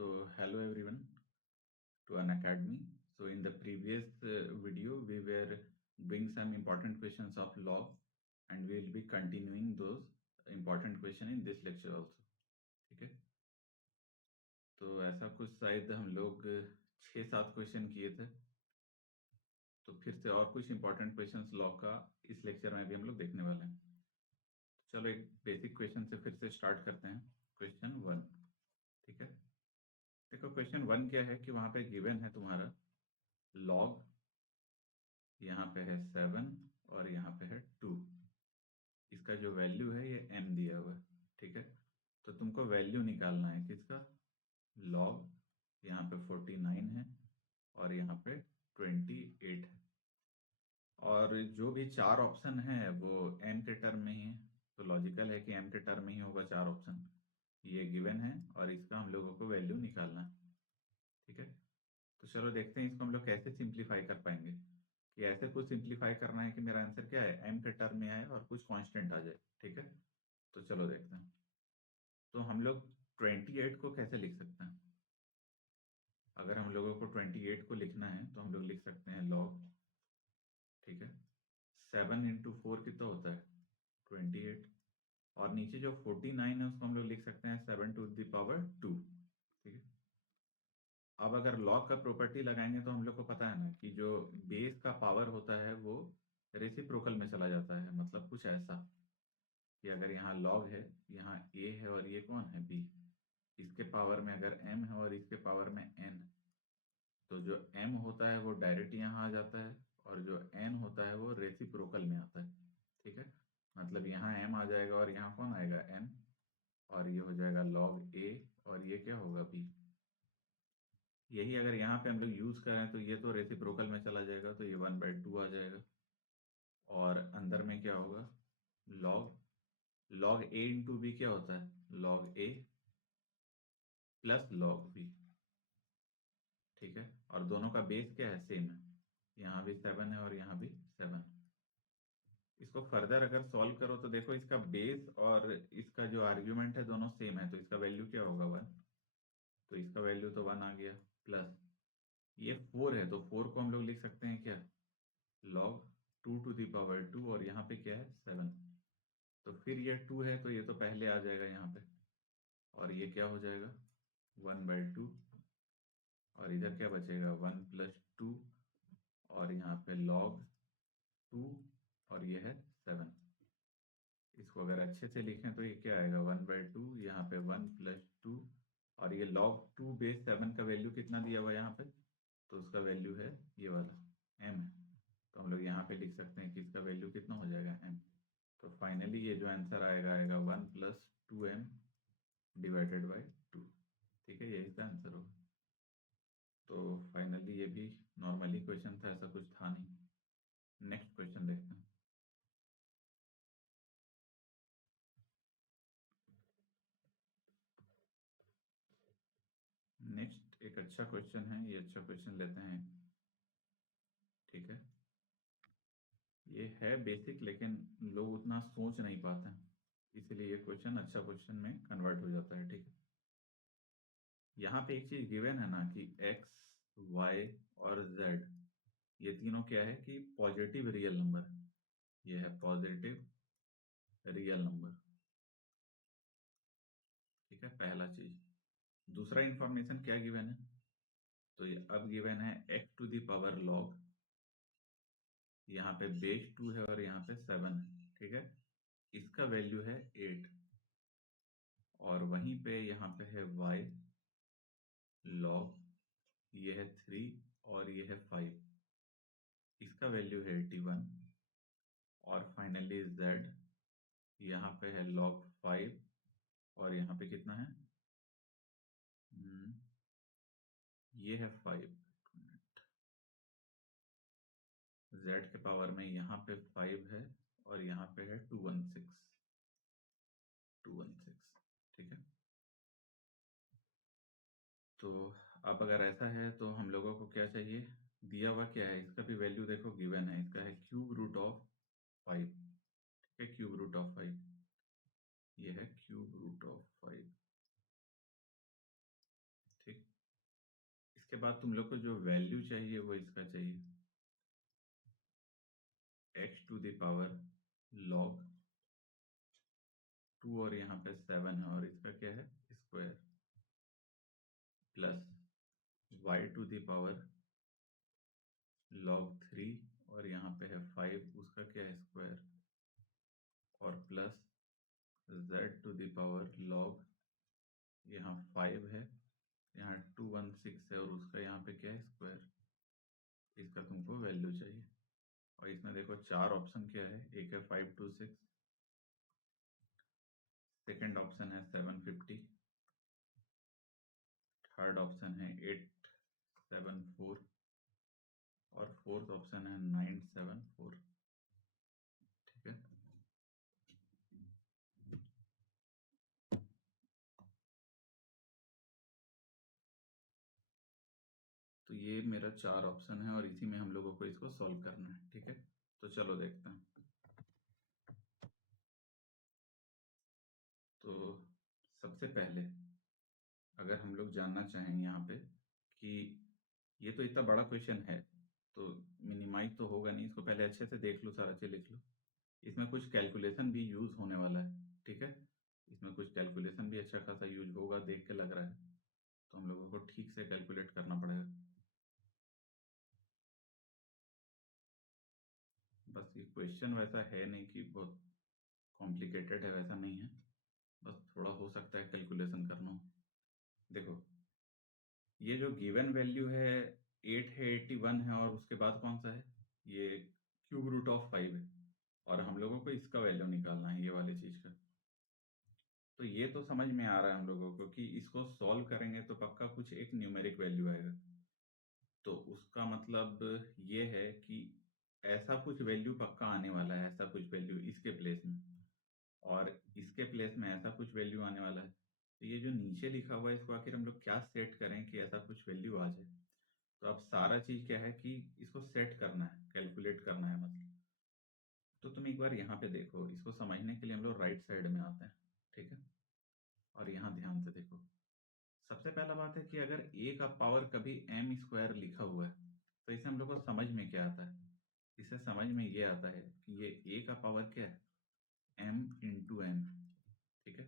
So hello everyone to an academy. So in the previous video we were doing some important questions of log and we will be continuing those important question in this lecture also. ठीक है, तो ऐसा कुछ शायद हम लोग 6-7 question किए थे, तो फिर से और कुछ इंपॉर्टेंट क्वेश्चंस लॉ का इस लेक्चर में भी हम लोग देखने वाले हैं। चलो एक बेसिक क्वेश्चन से फिर से स्टार्ट करते हैं। क्वेश्चन 1, ठीक है। देखो क्वेश्चन 1 क्या है कि वहाँ पे गिवन है तुम्हारा लॉग, यहाँ पे है 7 और यहाँ पे है 2। इसका जो वैल्यू है ये m दिया हुआ है, ठीक है। तो तुमको वैल्यू निकालना है किसका, लॉग, यहाँ पे 49 है और यहाँ पे 28 है। और जो भी चार ऑप्शन है वो m के टर्म में ही है, तो लॉजिकल है कि m के टर्म में ही होगा चार ऑप्शन। ये गिवन है और इसका हम लोगों को वैल्यू निकालना है, ठीक है। तो चलो देखते हैं इसको हम लोग कैसे सिंप्लीफाई कर पाएंगे। कि ऐसे कुछ सिंप्लीफाई करना है कि मेरा आंसर क्या है, m के टर्म में आए और कुछ कांस्टेंट आ जाए, ठीक है। तो चलो देखते हैं। तो हम लोग 28 को कैसे लिख सकते हैं। अगर हम लोगों को 28 को लिखना है तो हम लोग लिख सकते हैं लॉग, ठीक है, 7 इंटू 4 कितना होता है 28, और नीचे जो 49 है उसको हम लोग लिख सकते हैं 7 टू द पावर 2, ठीक है। अब अगर लॉग का प्रॉपर्टी लगाएंगे तो हम लोग को पता है ना कि जो बेस का पावर होता है वो रेसिप्रोकल में चला जाता है। मतलब कुछ ऐसा कि अगर यहाँ लॉग है, यहाँ a है और ये कौन है b, इसके पावर में अगर m है और इसके पावर में n, तो जो m होता है वो डायरेक्ट यहाँ आ जाता है और जो n होता है वो रेसिप्रोकल में आता है, ठीक है। मतलब यहाँ m आ जाएगा और यहाँ कौन आएगा n, और ये हो जाएगा log a और ये क्या होगा b। यही अगर यहाँ पे हम लोग यूज करें तो ये तो रेसिप्रोकल में चला जाएगा, तो ये 1/2 आ जाएगा। और अंदर में क्या होगा, log a इंटू बी क्या होता है, log a plus log b, ठीक है। और दोनों का बेस क्या है, सेम है, यहाँ भी 7 है और यहाँ भी 7। इसको फर्दर अगर सॉल्व करो तो देखो इसका बेस और इसका जो आर्ग्यूमेंट है दोनों सेम है, तो इसका वैल्यू क्या होगा 1, तो इसका वैल्यू तो 1 आ गया। प्लस ये 4 है तो 4 को हम लोग लिख सकते हैं क्या, log 2 टू द पावर 2, और यहाँ पे क्या है 7, तो फिर ये 2 है तो ये तो पहले आ जाएगा यहाँ पे, और ये क्या हो जाएगा 1/2, और इधर क्या बचेगा 1 प्लस 2, और यहाँ पे log 2 और ये है 7। इसको अगर अच्छे से लिखें तो ये क्या आएगा 1/2, यहाँ पे 1 प्लस 2, और ये log 2 बेस 7 का वैल्यू कितना दिया हुआ है यहाँ पे, तो उसका वैल्यू है ये वाला m, तो हम लोग यहाँ पे लिख सकते हैं कि इसका वैल्यू कितना हो जाएगा m। तो फाइनली ये जो आंसर आएगा आएगा 1 प्लस 2m डिवाइडेड बाई 2, ठीक है, यही इसका आंसर होगा। तो फाइनली ये भी नॉर्मली क्वेश्चन था, ऐसा कुछ था नहीं। नेक्स्ट क्वेश्चन देखते हैं। नेक्स्ट एक अच्छा क्वेश्चन है, ये अच्छा क्वेश्चन लेते हैं, ठीक है। ये है बेसिक लेकिन लोग उतना सोच नहीं पाते हैं, इसलिए ये क्वेश्चन अच्छा क्वेश्चन में कन्वर्ट हो जाता है, ठीक है। यहाँ पे एक चीज गिवन है ना कि x, y और z, ये तीनों क्या है कि पॉजिटिव रियल नंबर, ये है पॉजिटिव रियल नंबर, ठीक है, पहला चीज। दूसरा इंफॉर्मेशन क्या गिवन है, तो ये अब गिवन है x to the power log, यहाँ पे बेस 2 है और यहाँ पे 7 है, ठीक है। इसका वैल्यू है 8, और वहीं पे यहाँ पे है y log, ये है 3 और ये है 5, इसका वैल्यू है 81, और फाइनली z, यहाँ पे है log 5 और यहाँ पे कितना है, ये है 5, z के पावर में यहाँ पे 5 है और यहाँ पे है 216, ठीक है। तो अब अगर ऐसा है तो हम लोगों को क्या चाहिए, दिया हुआ क्या है, इसका भी वैल्यू देखो गिवन है, इसका है क्यूब रूट ऑफ 5, ठीक है, क्यूब रूट ऑफ 5, ये है क्यूब रूट ऑफ 5, ठीक। बाद तुम लोग को जो वैल्यू चाहिए वो इसका चाहिए x to the power log 2 और यहाँ पे 7 है और इसका क्या है square plus y to the power log 3 और यहाँ पे है 5 उसका क्या है स्क्वायर और plus z to the power log यहाँ 5 है यहाँ 216 है और उसका यहाँ पे क्या है स्क्वायर। इसका तुमको वैल्यू चाहिए और इसमें देखो चार ऑप्शन क्या है, एक है 526, सेकंड ऑप्शन है 750, थर्ड ऑप्शन है 874 और फोर्थ ऑप्शन है 974। ठीक है, तो ये मेरा चार ऑप्शन है और इसी में हम लोगों को इसको सॉल्व करना है। ठीक है, तो चलो देखते हैं। तो सबसे पहले अगर हम लोग जानना चाहें यहाँ पे कि ये तो इतना बड़ा क्वेश्चन है तो मिनिमाइज तो होगा नहीं, इसको पहले अच्छे से देख लो, सारा चीज लिख लो। इसमें कुछ कैलकुलेशन भी यूज होने वाला है। ठीक है, इसमें कुछ कैलकुलेशन भी अच्छा खासा यूज होगा, देख के लग रहा है, तो हम लोगों को ठीक से कैलकुलेट करना पड़ेगा। बस ये क्वेश्चन वैसा है नहीं कि बहुत कॉम्प्लिकेटेड है, वैसा नहीं है, बस थोड़ा हो सकता है कैलकुलेशन करना हो। देखो ये जो गिवन वैल्यू है 8 है, 81 है और उसके बाद कौन सा है, ये क्यूब रूट ऑफ 5 है और हम लोगों को इसका वैल्यू निकालना है, ये वाली चीज का। तो ये तो समझ में आ रहा है हम लोगों को कि इसको सॉल्व करेंगे तो पक्का कुछ एक न्यूमेरिक वैल्यू आएगा। तो उसका मतलब ये है कि ऐसा कुछ वैल्यू पक्का आने वाला है, ऐसा कुछ वैल्यू इसके प्लेस में और इसके प्लेस में ऐसा कुछ वैल्यू आने वाला है। तो ये जो नीचे लिखा हुआ है इसको आखिर हम लोग क्या सेट करें कि ऐसा कुछ वैल्यू आ जाए। तो अब सारा चीज क्या है कि इसको सेट करना है, कैलकुलेट करना है मतलब। तो तुम एक बार यहाँ पे देखो, इसको समझने के लिए हम लोग राइट साइड में आते हैं। ठीक है, और यहाँ ध्यान से देखो। सबसे पहला बात है कि अगर a का पावर कभी m स्क्वायर लिखा हुआ है तो इसे हम लोग को समझ में क्या आता है, इसे समझ में ये आता है कि ये a का पावर क्या है m इंटू m। ठीक है,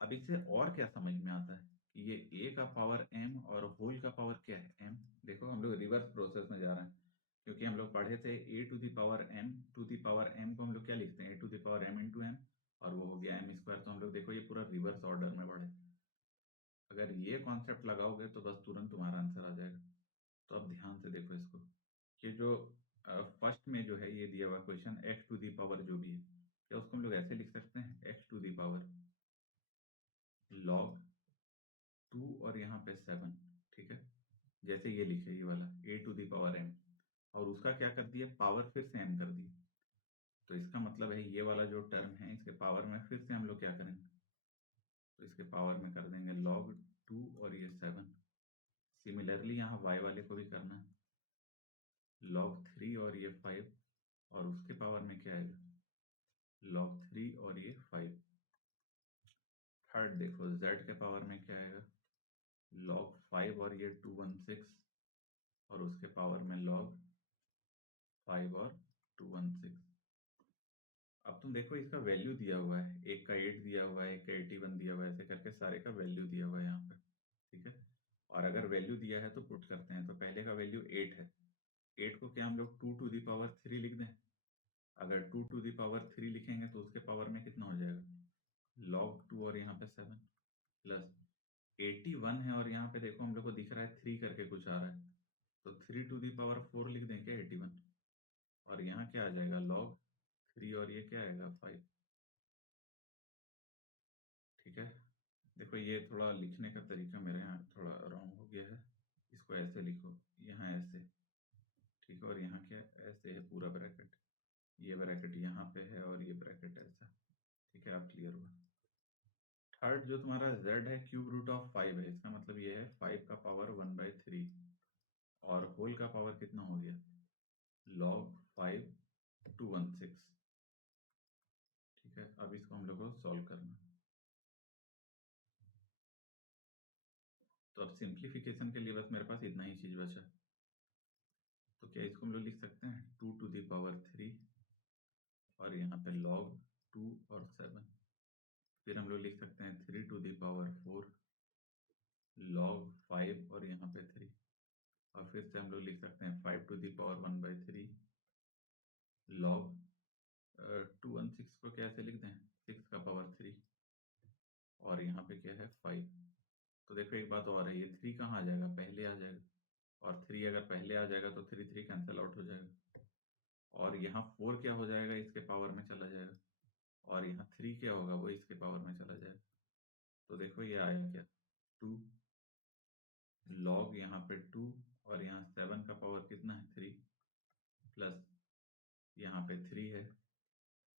अब इससे और क्या समझ में आता है कि ये a का पावर m और होल का पावर क्या है m। देखो हम लोग रिवर्स प्रोसेस में जा रहे हैं, क्योंकि हम लोग पढ़े थे a to the power m to the power m को हम लोग क्या लिखते हैं a to the power m into m और वो हो गया m स्क्वायर। तो हम लोग देखो ये पूरा रिवर्स ऑर्डर में पढ़े। अगर ये कॉन्सेप्ट लगाओगे तो बस तुरंत तुम्हारा आंसर आ जाएगा। तो अब ध्यान से देखो इसको, कि जो फर्स्ट में जो है ये दिया हुआ question x to the power जो भी है, क्या उसको हम लोग ऐसे लिख सकते हैं x to the power log 2 और यहाँ पे 7। ठीक है, जैसे ये लिखे ये वाला a to the power m और उसका क्या कर दिया, पावर फिर से m कर दिया। तो इसका मतलब है ये वाला जो टर्म है इसके पावर में फिर से हम लोग क्या करेंगे, तो इसके पावर में कर देंगे log 2 और ये 7। सिमिलरली यहाँ y वाले को भी करना है log 3 और ये 5 और उसके पावर में क्या आएगा log 3 और ये 5। थर्ड देखो z के पावर में क्या आएगा log 5 और ये 216 और उसके पावर में log 5 और 216। अब तुम देखो इसका वैल्यू दिया हुआ है, एक का 8 दिया हुआ है, एक का 81 दिया हुआ है, ऐसे करके सारे का वैल्यू दिया हुआ है यहाँ पे। ठीक है, और अगर वैल्यू दिया है तो पुट करते हैं। तो पहले का वैल्यू 8 है, 8 को क्या हम लोग 2 टू दी पावर 3 लिख दें। अगर 2 टू दी पावर 3 लिखेंगे तो उसके पावर में कितना हो जाएगा log 2 और यहाँ पे 7 प्लस 81 है और यहाँ पे देखो हम लोग को दिख रहा है 3 करके कुछ आ रहा है, तो 3 टू दी पावर 4 लिख दें क्या 81 और यहाँ क्या आ जाएगा log 3 और ये क्या आएगा 5। ठीक है, देखो ये थोड़ा लिखने का तरीका मेरे यहाँ थोड़ा रॉन्ग हो गया है, इसको ऐसे लिखो, यहाँ ऐसे। ठीक है, और यहाँ क्या ऐसे है पूरा ब्रैकेट, ये ब्रैकेट यहाँ पे है और ये ब्रैकेट ऐसा। ठीक है, आप क्लियर हुआ। थर्ड जो तुम्हारा z है क्यूब रूट ऑफ 5 है, इसका मतलब ये है 5 का पावर 1/3 और होल का पावर कितना हो गया log 5 216। ठीक है, अब इसको हम लोग को सॉल्व करना है। तो अब सिंप्लीफिकेशन के लिए बस मेरे पास इतना ही चीज बचा। तो क्या इसको हम लोग लिख सकते हैं 2⁻³ और यहाँ पे log 2 और 7। फिर हम लोग लिख सकते हैं 3⁻4 log 5 और यहाँ पे 3। और फिर से हम लोग लिख सकते हैं 5⁻1/3 log 2 और 6 को कैसे लिख दें 6 का पावर 3 और यहाँ पे क्या है 5। तो देखो एक बात और है, ये 3 कहाँ आ जाएगा, पहले आ जाएगा, और 3 अगर पहले आ जाएगा तो 3 कैंसिल आउट हो जाएगा, और यहाँ 4 क्या हो जाएगा, इसके पावर में चला जाएगा, और यहाँ 3 क्या होगा, वो इसके पावर में चला जाएगा। तो देखो ये आया क्या 2 log यहाँ पे 2 और यहाँ 7 का पावर कितना है 3 प्लस यहाँ पे 3 है,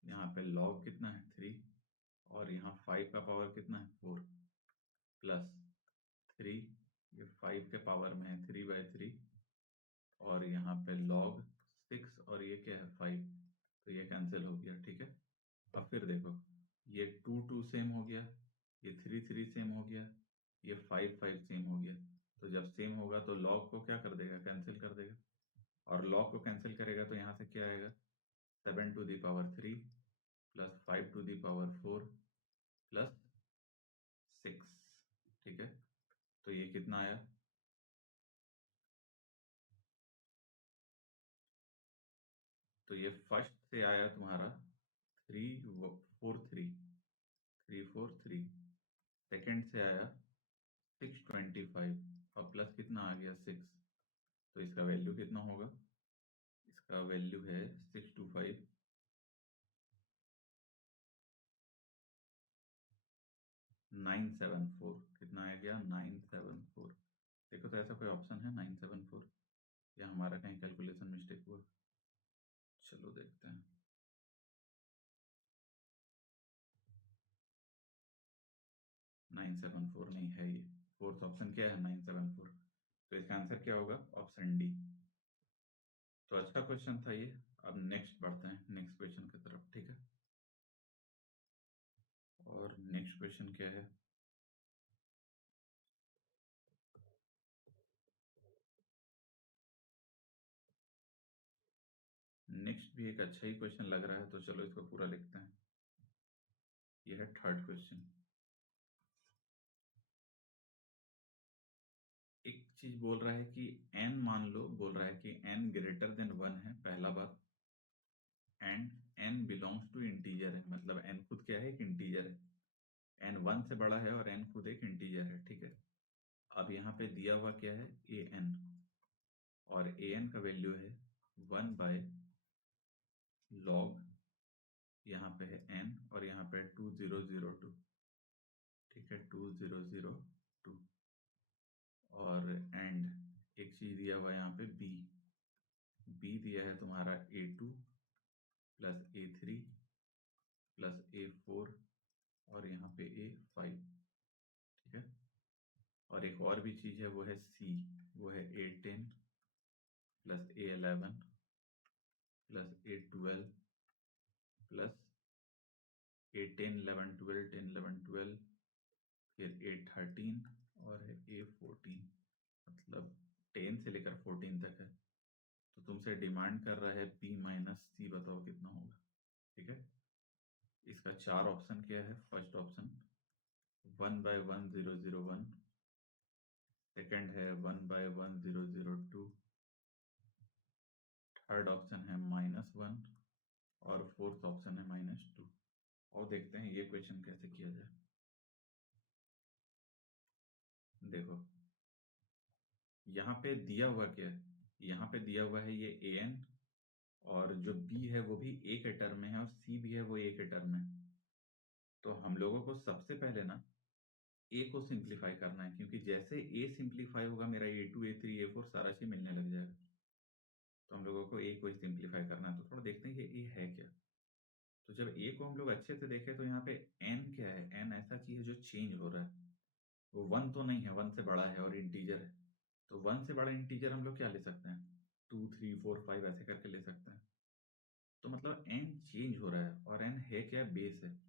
यहाँ पे log कितना है 3 और यहाँ 5 का पावर कितना है 4 प्लस 3, ये 5 के पावर में है 3/3 और यहाँ पे log 6 और ये क्या है 5, तो ये कैंसिल हो गया। ठीक है, अब फिर देखो ये 2 सेम हो गया, ये 3 सेम हो गया, ये 5 सेम हो गया। तो जब सेम होगा तो log को क्या कर देगा, कैंसिल कर देगा, और log को कैंसिल करेगा तो यहाँ से क्या आएगा 7⁻3 प्लस 5⁻4 प्लस 6। ठीक है, तो ये कितना आया, तो ये फर्स्ट से आया तुम्हारा 343 सेकंड से आया 625 और प्लस कितना आ गया 6। तो इसका वैल्यू कितना होगा, इसका वैल्यू है 625 974। कितना आ गया 974। देखो तो ऐसा कोई ऑप्शन है 974, या हमारा कहीं कैलकुलेशन मिस्टेक हुआ, चलो देखते हैं। 974 नहीं है, ये फोर्थ ऑप्शन क्या है 974, तो इसका आंसर क्या होगा ऑप्शन डी। तो अच्छा क्वेश्चन था ये। अब नेक्स्ट बढ़ते हैं नेक्स्ट क्वेश्चन की तरफ। ठीक है, और नेक्स्ट क्वेश्चन क्या है, नेक्स्ट भी एक अच्छा ही क्वेश्चन लग रहा है, तो चलो इसको पूरा लिखते हैं। यह है थर्ड क्वेश्चन। एक चीज बोल रहा है कि n, मान लो बोल रहा है कि n ग्रेटर देन 1 है, पहला बात, and n belongs to integer है, मतलब n खुद क्या है, एक इंटीजर है, n 1 से बड़ा है और n खुद एक इंटीजर है। ठीक है, अब यहाँ पे दिया हुआ क्या है an, और an का वैल्यू है 1/log, यहाँ पे है n और यहाँ पे 2002। ठीक है 2002, और एंड एक चीज दिया हुआ है यहाँ पे b दिया है तुम्हारा a2 plus a3 plus a4 और यहाँ पे a5। ठीक है, और एक और भी चीज है वो है c, वो है a10 plus a11 plus a12 plus a10 11 12 10 11 12, फिर a13 और है a14, मतलब 10 से लेकर 14 तक है। तो तुमसे डिमांड कर रहा है b माइनस सी, बताओ कितना होगा। ठीक है, इसका 4 ऑप्शन क्या है, फर्स्ट ऑप्शन 1/1001, सेकंड है 1/1002, थर्ड ऑप्शन है -1 और फोर्थ ऑप्शन है -2। और देखते हैं ये क्वेश्चन कैसे किया जाए। देखो यहाँ पे दिया हुआ क्या है, यहाँ पे दिया हुआ है ये an, और जो b है वो भी a के टर्म में है, और c भी है वो a के टर्म में है। तो हम लोगों को सबसे पहले ना a को सिंप्लीफाई करना है, क्योंकि जैसे a सिंप्लीफाई होगा मेरा a2 a3 a4 सारा चीज मिलने लग जाएगा। तो हम लोगों को a को सिंप्लीफाई करना है, तो थोड़ा देखते हैं ये a है क्या। तो जब a को हम लोग अच्छे से देखें तो यहाँ पे n क्या है, n ऐसा चीज है जो चेंज हो रहा है, वो 1 तो नहीं है, 1 से बड़ा है और इंटीजर है। तो 1 से बड़ा इंटीजर हम लोग क्या ले सकते हैं, 2 3 4 5 ऐसे करके ले सकते हैं। तो मतलब n चेंज हो रहा है, और n है क्या, बेस है।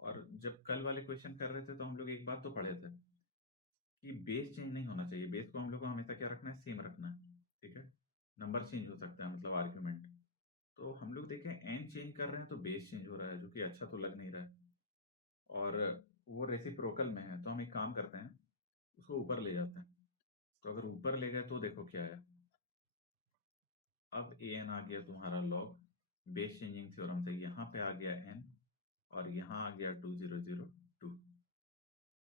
और जब कल वाले क्वेश्चन कर रहे थे तो हम लोग एक बात तो पढ़े थे कि बेस चेंज नहीं होना चाहिए। बेस को हम लोग को हमेशा क्या रखना है, सेम रखना है, ठीक है। नंबर चेंज हो सकता है, मतलब आर्ग्यूमेंट। तो हम लोग देखें एन चेंज कर रहे हैं तो बेस चेंज हो रहा है, जो कि अच्छा तो लग नहीं रहा है। और वो रेसिप्रोकल में है, तो हम एक काम करते हैं, उसको ऊपर ले जाते हैं। तो अगर ऊपर ले गए तो देखो क्या है, अब ए एन आ गया तुम्हारा लॉग, बेस चेंजिंग थ्योरम से यहाँ पे आ गया एन, और यहाँ आ गया 2002।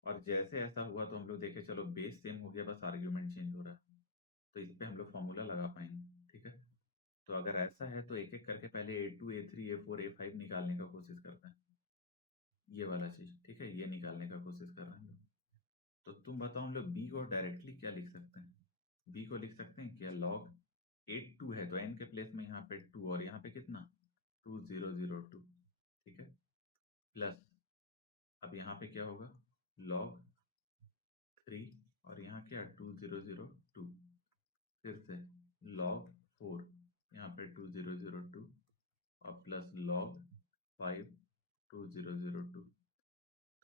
और जैसे ऐसा हुआ तो हम लोग देखे चलो बेस सेम हो गया, बस आर्ग्यूमेंट चेंज हो रहा है, तो इस पे हम लोग फॉर्मूला लगा पाएंगे, ठीक है। तो अगर ऐसा है तो एक एक करके पहले A2 A3 A4 A5 निकालने का कोशिश करते हैं, ये वाला चीज, ठीक है, ये निकालने का कोशिश कर रहे हैं। तो तुम बताओ हम लोग बी को डायरेक्टली क्या लिख सकते हैं। बी को लिख सकते हैं क्या, लॉग 82 है तो एन के प्लेस में यहाँ पे 2, और यहाँ पे कितना 2002, ठीक है, प्लस अब यहाँ पे क्या होगा, लॉग 3, और यहाँ क्या 2002, फिर से log 4, यहाँ पे 2002, और प्लस log 5 2002।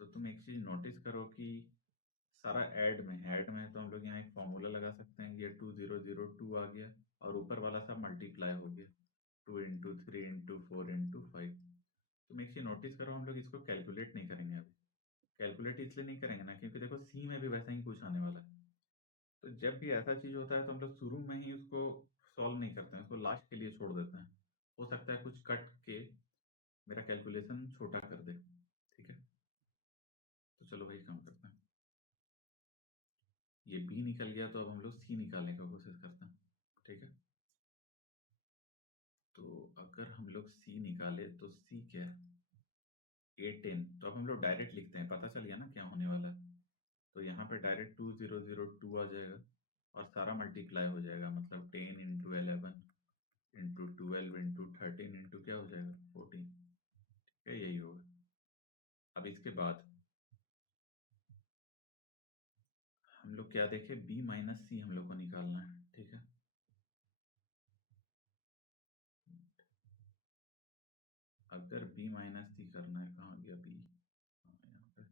तो तुम एक चीज नोटिस करो कि सारा ऐड में है, तो हम लोग यहाँ एक फॉर्मूला लगा सकते हैं, ये 2002 आ गया, और ऊपर वाला सब मल्टीप्लाई हो गया, 2 इंटू 3 इंटू 4 इंटू 5। तुम एक चीज नोटिस करो, हम लोग इसको कैलकुलेट नहीं करेंगे अभी। कैलकुलेट इसलिए नहीं करेंगे ना, क्योंकि देखो सी में भी वैसा ही कुछ आने वाला है। तो जब भी ऐसा चीज होता है तो हम लोग शुरू में ही उसको सॉल्व नहीं करते हैं, उसको लास्ट के लिए छोड़ देते हैं। हो सकता है कुछ कट के मेरा कैलकुलेशन छोटा कर दे, ठीक है। तो चलो वही काम करते हैं। ये बी निकल गया, तो अब हम लोग सी निकालने का कोशिश करते हैं, ठीक है। तो अगर हम लोग सी निकाले तो सी क्या है, A10। तो अब हम लोग डायरेक्ट लिखते हैं, पता चल गया ना क्या होने वाला है। तो यहाँ पे डायरेक्ट 2002 आ जाएगा, और सारा मल्टीप्लाई हो जाएगा, मतलब 10 इंटू 11 इंटू 12 इंटू 13 इंटू क्या हो जाएगा 14, ठीक है, यही होगा। अब इसके बाद हम लोग क्या देखें, बी माइनस सी हम लोग को निकालना है, ठीक है। अगर बी माइनस सी करना है, कहाँ गया बी, यहाँ पे।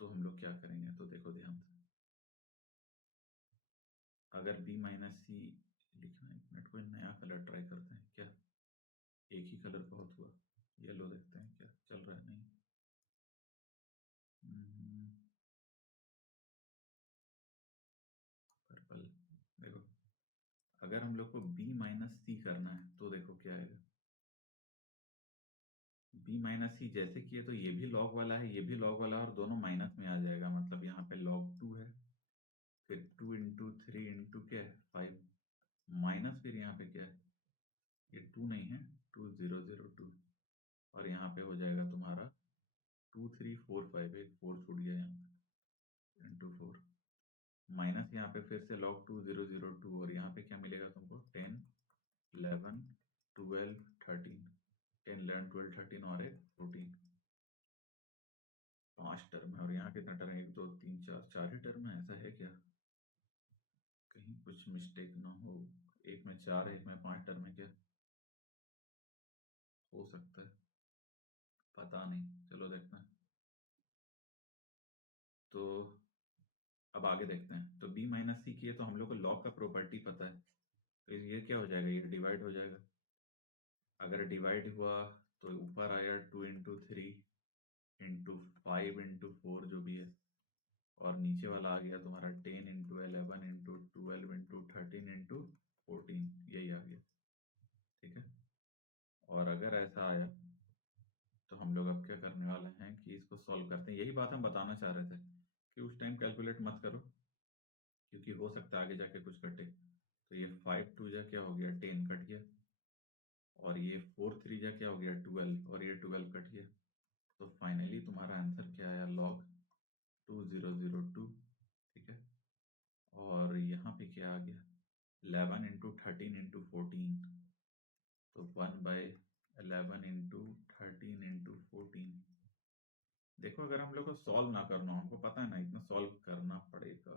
तो हम लोग क्या करेंगे, तो देखो ध्यान से, अगर बी माइनस सी लिखना है, एक मिनट, कोई नया कलर ट्राई करते हैं क्या, एक ही कलर बहुत हुआ, येलो देखते हैं क्या चल रहा है, नहीं। पर्पल। देखो अगर हम लोग को बी माइनस सी करना है तो देखो क्या आएगा, बी माइनस सी जैसे किए तो ये भी लॉग वाला है, ये भी लॉग वाला है, और दोनों माइनस में आ जाएगा, मतलब यहाँ पे log 2 है, फिर 2 इंटू 3 इंटू क्या है 5, माइनस फिर यहाँ पे क्या है, ये 2 नहीं है, 2002, और यहाँ पे हो जाएगा तुम्हारा 2345, एक 4 छूट गया यहाँ पे, इंटू 4, माइनस यहाँ पे फिर से log 2002, और यहाँ पे क्या मिलेगा तुमको 10 11 12 13, 10 11 12 13 और एक 14, 5 टर्म है। और यहाँ कितना टर्म है, 1 2 3 4, 4 ही टर्म है, ऐसा है क्या, कहीं कुछ मिस्टेक ना हो, एक में 4 है, एक में 5 टर्म है क्या, हो सकता है, पता नहीं, चलो देखते हैं। तो अब आगे देखते हैं, तो बी माइनस सी किए तो हम लोग को लॉग का प्रॉपर्टी पता है, तो ये क्या हो जाएगा, ये डिवाइड हो जाएगा। अगर डिवाइड हुआ तो ऊपर आया 2 इंटू 3 इंटू 5 इंटू 4 जो भी है, और नीचे वाला आ गया तुम्हारा 10 इंटू 11 इंटू 12 इंटू 13 इंटू 14, यही आ गया, ठीक है। और अगर ऐसा आया तो हम लोग अब क्या करने वाले हैं कि इसको सॉल्व करते हैं। यही बात हम बताना चाह रहे थे कि उस टाइम कैलकुलेट मत करो, क्योंकि हो सकता है आगे जाके कुछ कटे। तो ये 5 2 जा क्या हो गया 10 कट गया, और ये 4 3 जा क्या हो गया 12, और ये 12 कट गया। तो फाइनली तुम्हारा आंसर क्या आया, लॉग 2002, ठीक है। और यहाँ पे क्या आ गया 11 इंटू 13 इंटू 14, तो 1/11 इंटू 13 इंटू 14। देखो अगर हम लोग को सॉल्व ना करना हो, हमको पता है ना इतना सॉल्व करना पड़ेगा,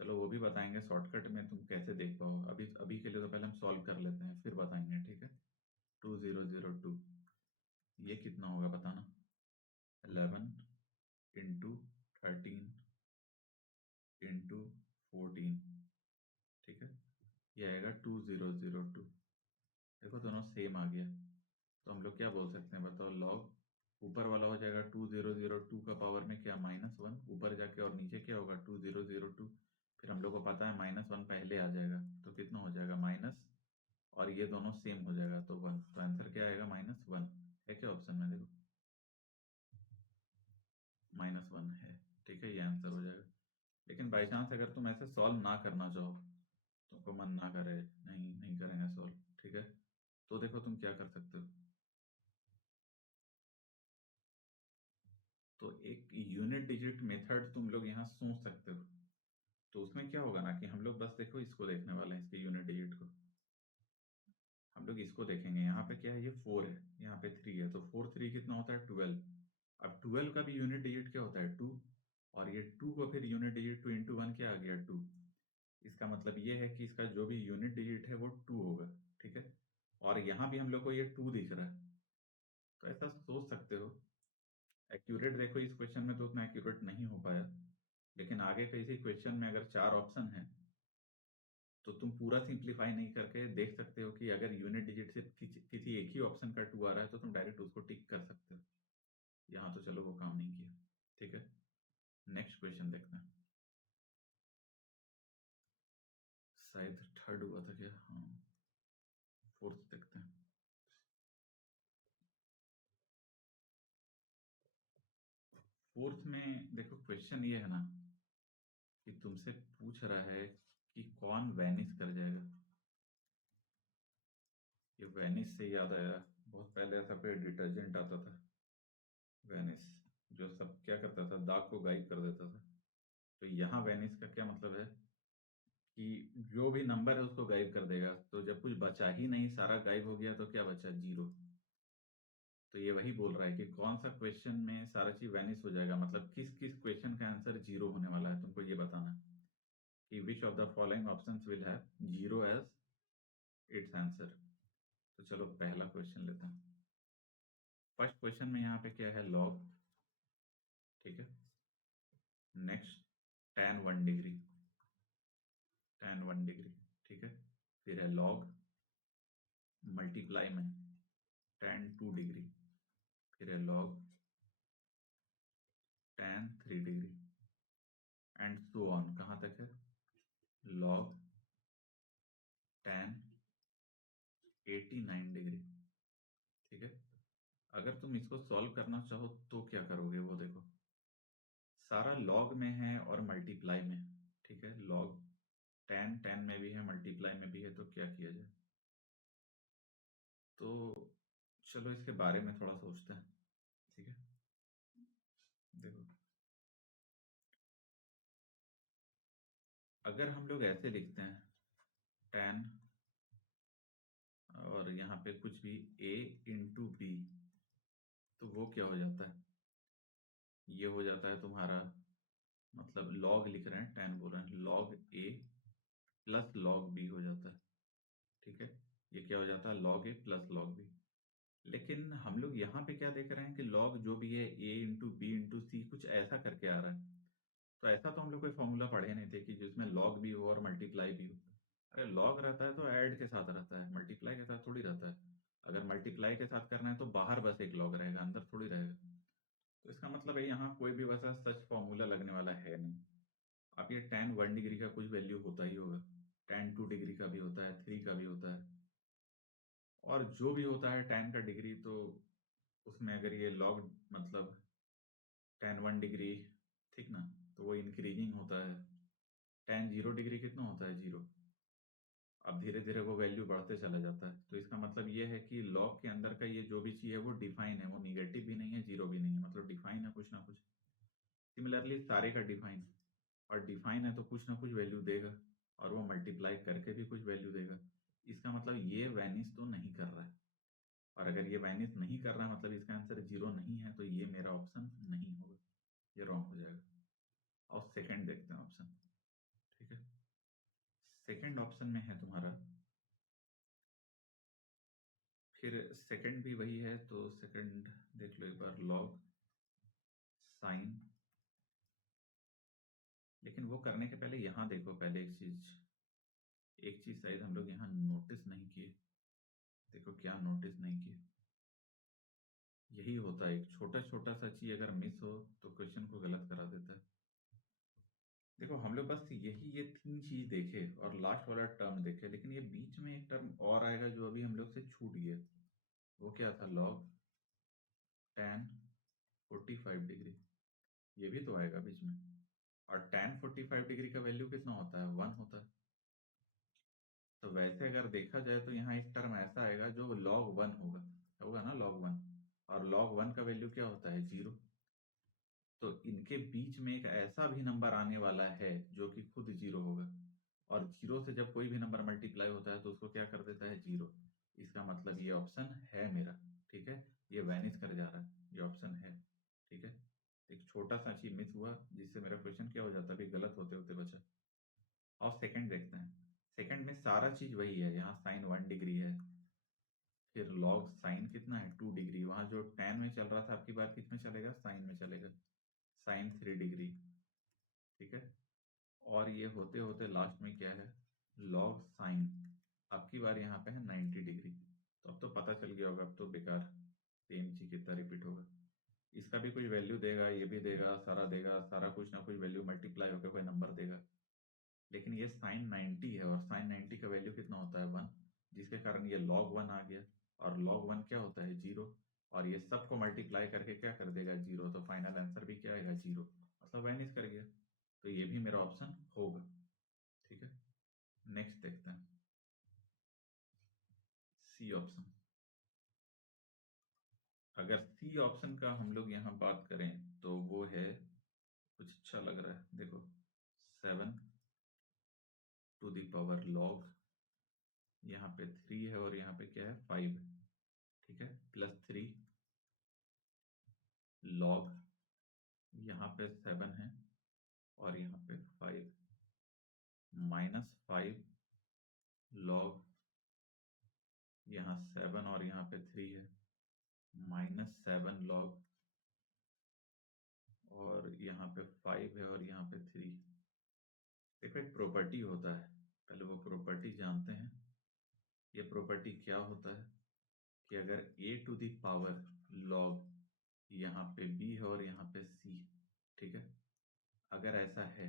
चलो वो भी बताएंगे शॉर्टकट में तुम कैसे देख पाओ, अभी अभी के लिए तो पहले हम सॉल्व कर लेते हैं फिर बताएंगे, ठीक है। 2002, ये कितना होगा बताना, 11 इंटू 13 इंटू 14, ठीक है, ये आएगा 2002। देखो दोनों सेम आ गया, तो हम लोग क्या बोल सकते हैं बताओ, लॉग ऊपर वाला हो जाएगा 2002 का पावर में क्या -1, ऊपर जाके और नीचे क्या होगा 2002, फिर हम लोग को पता है -1 पहले आ जाएगा, तो कितना हो जाएगा माइनस, और ये दोनों सेम हो जाएगा तो 1, तो आंसर क्या आएगा -1 है क्या ऑप्शन में, देखो -1 है, ठीक है, ये आंसर हो जाएगा। लेकिन बाई चांस अगर तुम ऐसे सॉल्व ना करना चाहो, तुमको मन ना करे, नहीं करेंगे सॉल्व, ठीक है, तो देखो तुम क्या कर सकते हो, तो एक यूनिट डिजिट मेथड तुम लोग यहाँ सोच सकते हो। तो उसमें क्या होगा ना कि हम लोग बस देखो इसको देखने वाले हैं, इसके यूनिट डिजिट को हम लोग इसको देखेंगे। यहाँ पे क्या है, ये 4 है, यहाँ पे 3 है, तो 4 3 कितना होता है 12। अब 12 का भी यूनिट डिजिट क्या होता है 2, और ये 2 को फिर यूनिट डिजिट 2 इंटू 1 क्या आ गया 2। इसका मतलब ये है कि इसका जो भी यूनिट डिजिट है वो 2 होगा, ठीक है, और यहाँ भी हम लोग को ये 2 दिख रहा है, तो ऐसा सोच सकते हो। एक्यूरेट देखो इस क्वेश्चन में तो उतना एक्यूरेट नहीं हो पाया, लेकिन आगे के इसी क्वेश्चन में अगर 4 ऑप्शन है तो तुम पूरा सिंप्लीफाई नहीं करके देख सकते हो कि अगर यूनिट डिजिट से किसी एक ही ऑप्शन का 2 आ रहा है तो तुम डायरेक्ट उसको टिक कर सकते हो। यहाँ तो चलो वो काम नहीं किया, ठीक है, नेक्स्ट क्वेश्चन देखते हैं। शायद थर्ड हुआ था क्या, हाँ, फोर्थ देखते हैं। फोर्थ में देखो क्वेश्चन ये है ना कि तुमसे पूछ रहा है कि कौन वैनिश कर जाएगा। ये वैनिश से याद आया, बहुत पहले ऐसा कोई डिटर्जेंट आता था वैनिश, जो सब क्या करता था, दाग को गायब कर देता था। तो यहाँ वैनिश का क्या मतलब है कि जो भी नंबर है उसको गायब कर देगा, तो जब कुछ बचा ही नहीं, सारा गायब हो गया, तो क्या बचा, 0। तो ये वही बोल रहा है कि कौन सा क्वेश्चन में सारा चीज वैनिश हो जाएगा, मतलब किस किस क्वेश्चन का आंसर 0 होने वाला है, तुमको ये बताना कि which of the following options will have 0 as its answer. तो चलो पहला क्वेश्चन लेते हैं। फर्स्ट क्वेश्चन में यहाँ पे क्या है, लॉग, ठीक है, next tan 1 degree, tan 1 degree, ठीक है, फिर है लॉग मल्टीप्लाई में tan 2 डिग्री, फिर है log tan 3 degree, and so on, कहाँ तक है, लॉग tan 89 डिग्री, ठीक है। अगर तुम इसको सॉल्व करना चाहो तो क्या करोगे, वो देखो सारा लॉग में है और मल्टीप्लाई में, ठीक है, लॉग tan tan में भी है, मल्टीप्लाई में भी है, तो क्या किया जाए। तो चलो इसके बारे में थोड़ा सोचते हैं, ठीक है। देखो अगर हम लोग ऐसे लिखते हैं tan और यहाँ पे कुछ भी a इंटू बी, तो वो क्या हो जाता है, ये हो जाता है तुम्हारा, मतलब लॉग लिख रहे हैं, tan बोल रहे हैं, log a plus log b हो जाता है, ठीक है, ये क्या हो जाता है, log a plus log b। लेकिन हम लोग यहाँ पे क्या देख रहे हैं कि लॉग जो भी है a इंटू बी इंटू सी कुछ ऐसा करके आ रहा है, तो ऐसा तो हम लोग कोई फॉर्मूला पढ़े नहीं थे कि जिसमें लॉग भी हो और मल्टीप्लाई भी हो। अरे लॉग रहता है तो ऐड के साथ रहता है, मल्टीप्लाई के साथ थोड़ी रहता है। अगर मल्टीप्लाई के साथ करना है तो बाहर बस एक लॉग रहेगा, अंदर थोड़ी रहेगा। तो इसका मतलब है यहाँ कोई भी वैसा सच फॉर्मूला लगने वाला है नहीं। अब ये tan 1 डिग्री का कुछ वैल्यू होता ही होगा, tan 2 डिग्री का भी होता है, 3 का भी होता है, और जो भी होता है tan का डिग्री, तो उसमें अगर ये लॉग मतलब tan 1 डिग्री, ठीक ना, तो वो इंक्रीजिंग होता है। tan 0 डिग्री कितना होता है, 0। अब धीरे धीरे वो वैल्यू बढ़ते चला जाता है, तो इसका मतलब ये है कि लॉग के अंदर का ये जो भी चीज़ है वो डिफाइन है, वो निगेटिव भी नहीं है, 0 भी नहीं है, मतलब डिफाइन है कुछ ना कुछ। सिमिलरली सारे का डिफाइन, और डिफाइन है तो कुछ ना कुछ वैल्यू देगा, और वो मल्टीप्लाई करके भी कुछ वैल्यू देगा। इसका मतलब ये वैनिश तो नहीं कर रहा है, और अगर ये वैनिश नहीं कर रहा है मतलब इसका आंसर 0 नहीं है, तो ये मेरा ऑप्शन नहीं होगा, ये रॉन्ग हो जाएगा। और सेकंड देखते हैं ऑप्शन, ठीक है। सेकंड ऑप्शन में है तुम्हारा, फिर सेकंड भी वही है, तो सेकंड देख लो एक बार, लॉग साइन, लेकिन वो करने के पहले यहाँ देखो, पहले एक चीज शायद हम लोग यहाँ नोटिस नहीं किए। देखो क्या नोटिस नहीं किए, यही होता है, एक छोटा छोटा सा चीज अगर मिस हो तो क्वेश्चन को गलत करा देता है। देखो हम लोग बस ये 3 चीज देखे और लास्ट वाला टर्म देखे, लेकिन ये बीच में एक टर्म और आएगा जो अभी हम लोग से छूट गया। वो क्या था? लॉग tan 45 डिग्री, ये भी तो आएगा बीच में। और tan 45 डिग्री का वैल्यू कितना होता है? 1 होता है। तो वैसे अगर देखा जाए तो यहाँ एक टर्म ऐसा आएगा जो log 1 होगा, होगा ना log 1, और log 1 का वैल्यू क्या होता है? 0। तो इनके बीच में एक ऐसा भी नंबर आने वाला है जो कि खुद 0 होगा, और 0 से जब कोई भी नंबर मल्टीप्लाई होता है तो उसको क्या कर देता है? 0। इसका मतलब ये ऑप्शन है मेरा, ठीक है, ये वैनिश कर जा रहा है, ये ऑप्शन है, ठीक है। एक छोटा सा चीज मिस हुआ जिससे मेरा क्वेश्चन क्या हो जाता है, अभी गलत होते होते बचा। और सेकंड देखते हैं, सेकंड में सारा चीज वही है, यहाँ साइन 1 डिग्री है, फिर लॉग साइन कितना है? 2 डिग्री, वहां जो tan में चल रहा था आपकी बार किस में चलेगा? साइन में चलेगा, साइन 3 डिग्री, ठीक है। और ये होते होते लास्ट में क्या है? लॉग साइन, आपकी बार यहाँ पे है 90 डिग्री। तो अब तो पता चल गया होगा, अब तो बेकार, सेम चीज कितना रिपीट होगा। इसका भी कुछ वैल्यू देगा, ये भी देगा, सारा कुछ ना कुछ वैल्यू मल्टीप्लाई होकर कोई नंबर देगा। लेकिन ये साइन 90 है, और साइन 90 का वैल्यू कितना होता है? 1, जिसके कारण ये log 1 आ गया, और log 1 क्या होता है? 0। और ये सबको मल्टीप्लाई करके क्या कर देगा? 0। तो फाइनल आंसर भी क्या आएगा? 0, मतलब वैनिश कर गया। तो ये भी मेरा ऑप्शन होगा, ठीक है। नेक्स्ट देखते हैं, सी ऑप्शन। अगर सी ऑप्शन का हम लोग यहाँ बात करें तो वो है, कुछ अच्छा लग रहा है, देखो 7 टू द पावर log, यहाँ पे 3 है और यहाँ पे क्या है? 5, ठीक है, प्लस 3 log, यहाँ पे 7 है और यहाँ पे 5, माइनस 5 log, यहाँ 7 और यहाँ पे 3 है, माइनस 7 log, और यहाँ पे 5 है और यहाँ पे 3। देखो एक प्रॉपर्टी होता है, पहले वो प्रॉपर्टी जानते हैं। ये प्रॉपर्टी क्या होता है कि अगर a to the power log, यहाँ पे b है और यहाँ पे c, ठीक है, अगर ऐसा है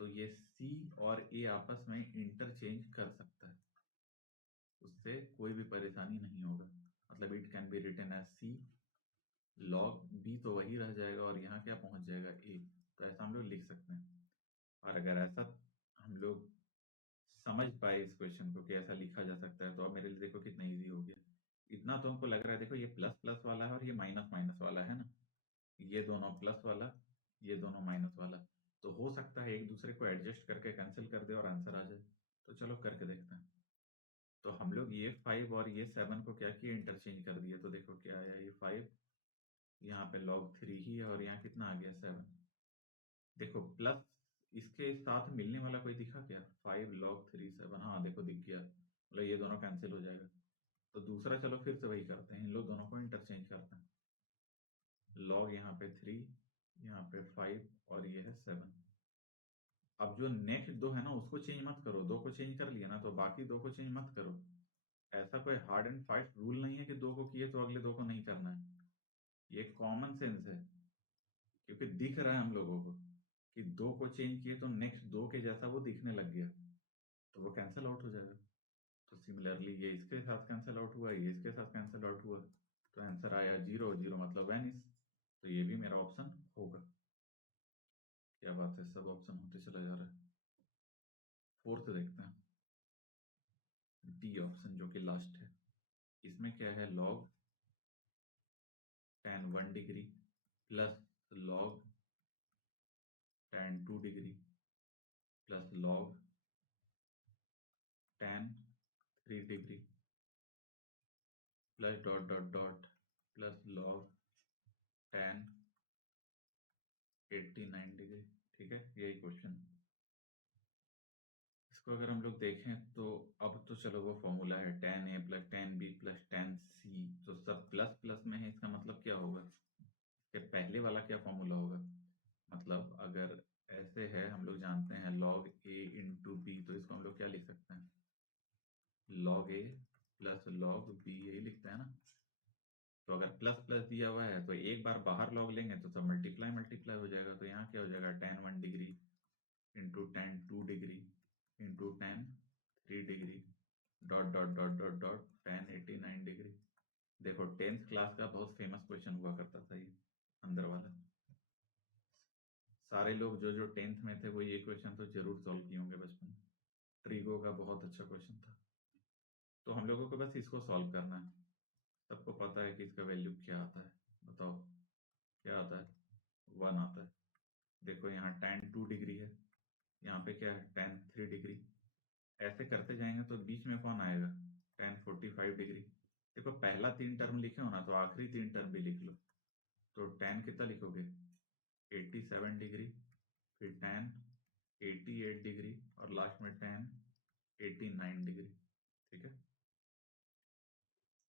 तो ये c और a आपस में इंटरचेंज कर सकता है, उससे कोई भी परेशानी नहीं होगा। मतलब it can be written as c log b, तो वही रह जाएगा और यहाँ क्या पहुंच जाएगा? a। तो ऐसा हम लोग लिख सकते हैं। और अगर ऐसा हम लोग समझ पाए इस क्वेश्चन को कि ऐसा लिखा जा सकता है, तो अब मेरे लिए देखो कितना इजी हो गया। इतना तो हमको लग रहा है, देखो ये प्लस प्लस वाला है और ये माइनस माइनस वाला है ना, ये दोनों प्लस वाला, ये दोनों माइनस वाला, तो हो सकता है एक दूसरे को एडजस्ट करके कैंसिल कर दे और आंसर आ जाए। तो चलो करके देखते हैं। तो हम लोग ये 5 और ये 7 को क्या किया? इंटरचेंज कर दिया। तो देखो क्या आया, ये 5, यहाँ पे log 3 ही है और यहाँ कितना आ गया? 7। देखो प्लस इसके साथ मिलने वाला कोई दिखा क्या? 5 log 3 7, हाँ देखो दिख गया, मतलब ये दोनों कैंसिल हो जाएगा। तो दूसरा चलो फिर से वही करते हैं, इन लोग दोनों को इंटरचेंज करते हैं। log यहाँ पे 3, यहाँ पे 5 और ये है 7। अब जो नेक्स्ट दो है ना उसको चेंज मत करो, दो को चेंज कर लिया ना तो बाकी दो को चेंज मत करो। ऐसा कोई हार्ड एंड फास्ट रूल नहीं है कि दो को किए तो अगले दो को नहीं करना है, ये कॉमन सेंस है। क्योंकि दिख रहा है हम लोगों को कि दो को चेंज किए तो नेक्स्ट दो के जैसा वो दिखने लग गया, तो वो कैंसिल आउट हो जाएगा। तो सिमिलरली ये इसके साथ कैंसिल आउट हुआ, ये इसके साथ कैंसिल आउट हुआ, तो आंसर आया 0, 0 मतलब वैनिश। तो ये भी मेरा ऑप्शन होगा। क्या बात है, सब ऑप्शन होते चला जा रहा है। फोर्थ देखते हैं, डी ऑप्शन जो कि लास्ट है। इसमें क्या है? log tan 1 degree plus log tan 2 degree plus log tan 3 degree plus dot dot dot plus log tan 89 degree, ठीक है, यही क्वेश्चन। इसको अगर हम लोग देखें तो अब तो चलो वो फॉर्मूला है tan a plus tan b plus tan c, तो सब प्लस प्लस में है, इसका मतलब क्या होगा? फिर पहले वाला क्या फॉर्मूला होगा? मतलब अगर ऐसे है, हम लोग जानते हैं log a इंटू बी, तो इसको हम लोग क्या लिख सकते हैं, log a plus log b, यही लिखते हैं ना। तो अगर प्लस प्लस दिया हुआ है तो एक बार बाहर log लेंगे तो सब मल्टीप्लाई मल्टीप्लाई हो जाएगा। तो यहाँ क्या हो जाएगा, tan 1 degree into tan 2 degree into tan 3 degree dot dot dot dot dot tan 89 degree. देखो 10th क्लास का बहुत फेमस क्वेश्चन हुआ करता था ये अंदर वाला। सारे लोग जो जो 10th में थे वो ये क्वेश्चन तो जरूर सॉल्व किए होंगे बचपन में। ट्रिगो का बहुत अच्छा क्वेश्चन था। तो हम लोगों को बस इसको सॉल्व करना है। सबको पता है कि इसका वैल्यू क्या आता है, बताओ क्या आता है, 1 आता है। देखो यहाँ tan 2 डिग्री है, यहाँ पे क्या है tan 3 डिग्री। ऐसे करते जाएंगे तो बीच में कौन आएगा, tan 45 डिग्री। देखो पहला 3 टर्म लिखे हो ना, तो आखिरी 3 टर्म भी लिख लो। तो tan कितना लिखोगे, 87 डिग्री, फिर tan 88 डिग्री और लास्ट में tan 89 डिग्री। ठीक है,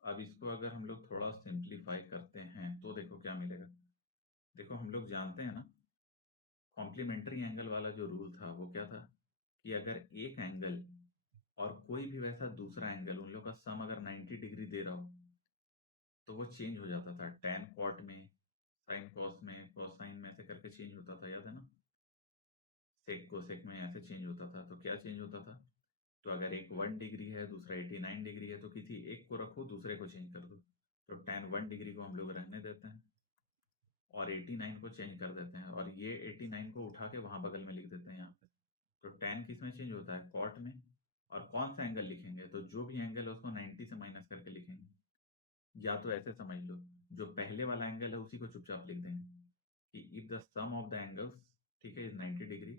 अब इसको अगर हम लोग थोड़ा सिंप्लीफाई करते हैं तो देखो क्या मिलेगा। देखो हम लोग जानते हैं ना, कॉम्प्लीमेंट्री एंगल वाला जो रूल था वो क्या था, कि अगर एक एंगल और कोई भी वैसा दूसरा एंगल, उन लोग का सम अगर 90 डिग्री दे रहा हो तो वो चेंज हो जाता था। tan cot में, sin cos में, cosine में, ऐसे करके चेंज होता था, याद है ना। sec cosec में ऐसे चेंज होता था। तो क्या चेंज होता था, तो अगर एक 1 डिग्री है दूसरा 89 डिग्री है तो किसी एक को रखो दूसरे को चेंज कर दो। तो tan 1 डिग्री को हम लोग रहने देते हैं और 89 को चेंज कर देते हैं, और ये 89 को उठा के वहां बगल में लिख देते हैं यहाँ पे। तो tan किस में चेंज होता है, cot में। और कौन सा एंगल लिखेंगे, तो जो भी एंगल है उसको 90 से माइनस करके लिखेंगे। या तो ऐसे समझ लो, जो पहले वाला एंगल है उसी को चुपचाप लिख देंगे कि if the sum of the angles, ठीक है, इज 90 डिग्री,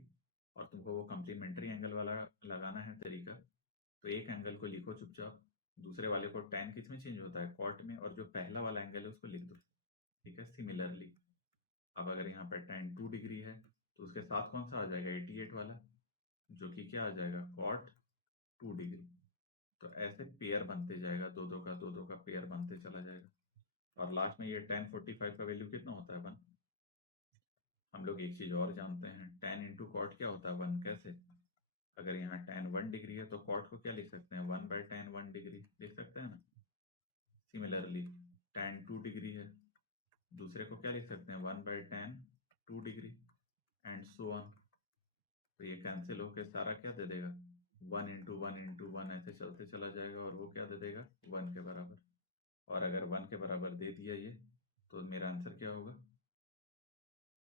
और तुमको वो कम्प्लीमेंट्री एंगल वाला लगाना है तरीका। तो एक एंगल को लिखो चुपचाप, दूसरे वाले को tan किस में चेंज होता है, कॉट में, और जो पहला वाला एंगल है उसको लिख दो। ठीक है, सिमिलरली अब अगर यहाँ पे tan 2 डिग्री है तो उसके साथ कौन सा आ जाएगा, 88 वाला, जो कि क्या आ जाएगा, cot 2 डिग्री। तो ऐसे पेयर बनते जाएगा, दो दो का पेयर बनते चला जाएगा। और लास्ट में ये tan 45 का वैल्यू कितना होता है, 1। हम लोग एक चीज और जानते हैं, tan इंटू कॉट क्या होता है, 1। कैसे, अगर यहाँ tan 1 डिग्री है तो कॉट को क्या लिख सकते हैं, 1/tan 1 डिग्री लिख सकते हैं ना। सिमिलरली tan 2 डिग्री है, दूसरे को क्या लिख सकते हैं, 1/tan 2 degree, and so on. तो ये कैंसिल होकर सारा क्या दे देगा, 1 इंटू 1 ऐसे चलते चला जाएगा, और वो क्या दे देगा, 1 के बराबर। और अगर 1 के बराबर दे दिया ये, तो मेरा आंसर क्या होगा,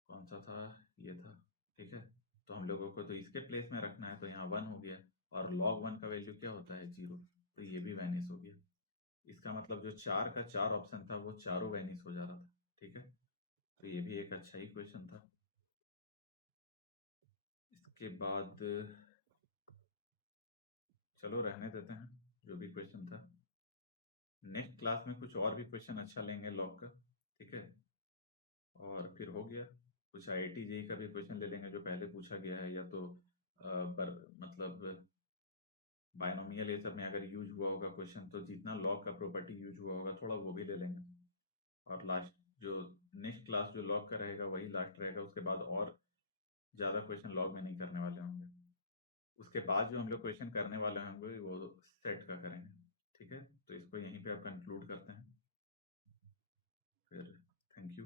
कौन सा था, ये था। ठीक है, तो हम लोगों को तो इसके प्लेस में रखना है, तो यहाँ 1 हो गया, और log 1 का वैल्यू क्या होता है, 0। तो ये भी वैनिश हो गया। इसका मतलब जो 4 का 4 ऑप्शन था वो चारों वैनिश हो जा रहा था। ठीक है, तो ये भी एक अच्छा ही क्वेश्चन था। इसके बाद चलो रहने देते हैं जो भी क्वेश्चन था। नेक्स्ट क्लास में कुछ और भी क्वेश्चन अच्छा लेंगे लॉग का। ठीक है, और फिर हो गया, कुछ IIT जेई का भी क्वेश्चन ले लेंगे जो पहले पूछा गया है, या तो मतलब बायनोमियल ये सब में अगर यूज हुआ होगा क्वेश्चन, तो जितना लॉग का प्रॉपर्टी यूज हुआ होगा थोड़ा वो भी ले लेंगे। और लास्ट जो नेक्स्ट क्लास जो लॉग का रहेगा वही लास्ट रहेगा, उसके बाद और ज़्यादा क्वेश्चन लॉग में नहीं करने वाले होंगे। उसके बाद जो हम लोग क्वेश्चन करने वाले होंगे वो सेट का करेंगे। ठीक है, तो इसको यहीं पे आप कंक्लूड करते हैं फिर। Thank you.